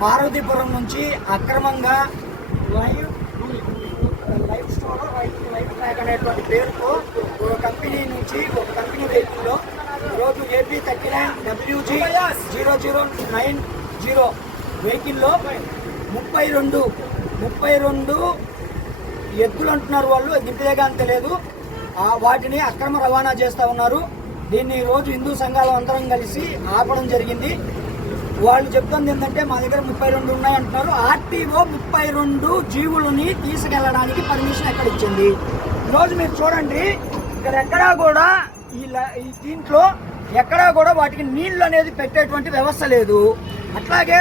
పార్వతీపురం నుంచి అక్రమంగా live live store live live track అనేటువంటి పేరుతో ఒక కంపెనీ నుంచి ఒక కంపెనీ వెహికల్లో ఈరోజు AP thirty nine WG zero zero nine zero వెహికల్లో ముప్పై రెండు ముప్పై రెండు ఎద్దులు అంటున్నారు వాళ్ళు. గింతలేగా అంత లేదు. వాటిని అక్రమ రవాణా చేస్తూ ఉన్నారు. దీన్ని ఈరోజు రోజు హిందూ సంఘాలు అందరం కలిసి ఆపడం జరిగింది. వాళ్ళు చెప్తుంది ఏంటంటే మా దగ్గర ముప్పై రెండు ఉన్నాయి అంటున్నారు ఆర్టీఓ ముప్పై రెండు జీవులని తీసుకెళ్ళడానికి పర్మిషన్ ఎక్కడ ఇచ్చింది ఈరోజు మీరు చూడండి ఇక్కడ ఎక్కడా కూడా ఈ ల- ఈ దీంట్లో ఎక్కడా కూడా వాటికి నీళ్ళు అనేది పెట్టేటువంటి వ్యవస్థ లేదు. అట్లాగే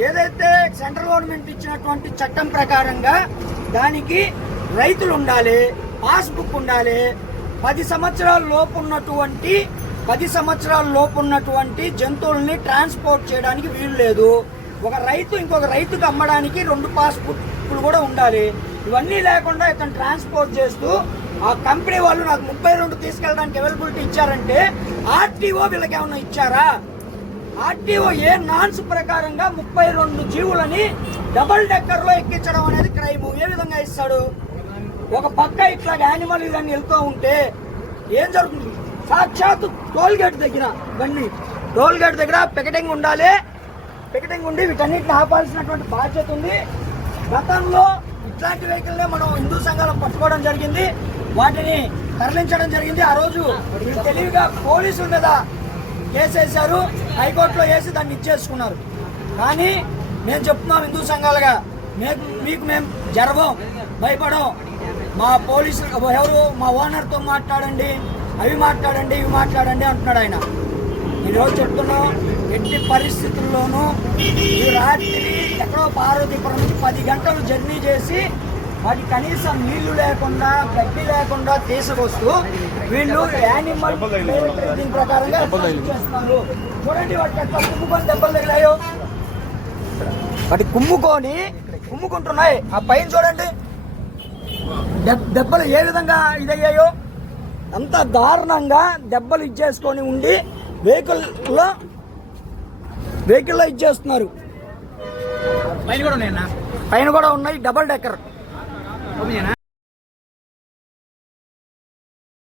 ఏదైతే సెంట్రల్ గవర్నమెంట్ ఇచ్చినటువంటి చట్టం ప్రకారంగా దానికి రైతులు ఉండాలి పాస్బుక్ ఉండాలి పది సంవత్సరాల లోపు ఉన్నటువంటి పది సంవత్సరాల లోపు ఉన్నటువంటి జంతువుల్ని ట్రాన్స్పోర్ట్ చేయడానికి వీలు లేదు. ఒక రైతు ఇంకొక రైతుకు అమ్మడానికి రెండు పాస్బుక్లు కూడా ఉండాలి. ఇవన్నీ లేకుండా ఇతను ట్రాన్స్పోర్ట్ చేస్తూ ఆ కంపెనీ వాళ్ళు నాకు ముప్పై రెండు తీసుకెళ్ళడానికి అవైలబిలిటీ ఇచ్చారంటే ఆర్టీఓ వీళ్ళకి ఏమైనా ఇచ్చారా? ఆర్టీఓ ఏ నాన్స్ ప్రకారంగా ముప్పై రెండు జీవులని డబల్ డెక్కర్లో ఎక్కించడం అనేది క్రైమ్ ఏ విధంగా ఇస్తాడు? ఒక పక్క ఇట్లా యానిమల్ ఇవన్నీ వెళ్తూ ఉంటే ఏం జరుగుతుంది? సాక్షాత్ టోల్ గేట్ దగ్గర బండి టోల్ గేట్ దగ్గర పికెటింగ్ ఉండాలి. పికెటింగ్ ఉండి వీటన్నిటిని ఆపాల్సినటువంటి బాధ్యత ఉంది. గతంలో ఇట్లాంటి వెహికల్నే మనం హిందూ సంఘాలు పట్టుకోవడం జరిగింది. వాటిని తరలించడం జరిగింది. ఆ రోజు తెలివిగా పోలీసుల మీద కేసేశారు హైకోర్టులో వేసి దాన్ని ఇచ్చేసుకున్నారు. కానీ మేము చెప్తున్నాం హిందూ సంఘాలుగా మీకు మేము జరగం. భయపడం. మా పోలీసులు ఎవరు? మా ఓనర్తో మాట్లాడండి. అవి మాట్లాడండి ఇవి మాట్లాడండి అంటున్నాడు ఆయన. ఈరోజు చెప్తున్నాం ఎట్టి పరిస్థితుల్లోనూ ఈ రాత్రి ఎక్కడో పార్వతీపురం నుంచి పది గంటలు జర్నీ చేసి వాటి కనీసం నీళ్ళు లేకుండా గడ్డి లేకుండా తీసుకొస్తూ వీళ్ళు యానిమల్ దీని ప్రకారంగా చేస్తున్నారు. చూడండి వాటికి ఎట్లా కుమ్ముకొని దెబ్బలు తగిలాయో. వాటి కుమ్ముకొని కుమ్ముకుంటున్నాయి. ఆ పైన చూడండి. దెబ్బలు ఏ విధంగా ఇదయ్యాయో అంత దారుణంగా దెబ్బలు ఇచ్చేసుకొని ఉండి వెహికల్లో వెహికల్లో ఇచ్చేస్తున్నారు. పైన కూడా ఉన్నాయన్నా? పైన కూడా ఉన్నాయి డబల్ డెక్కర్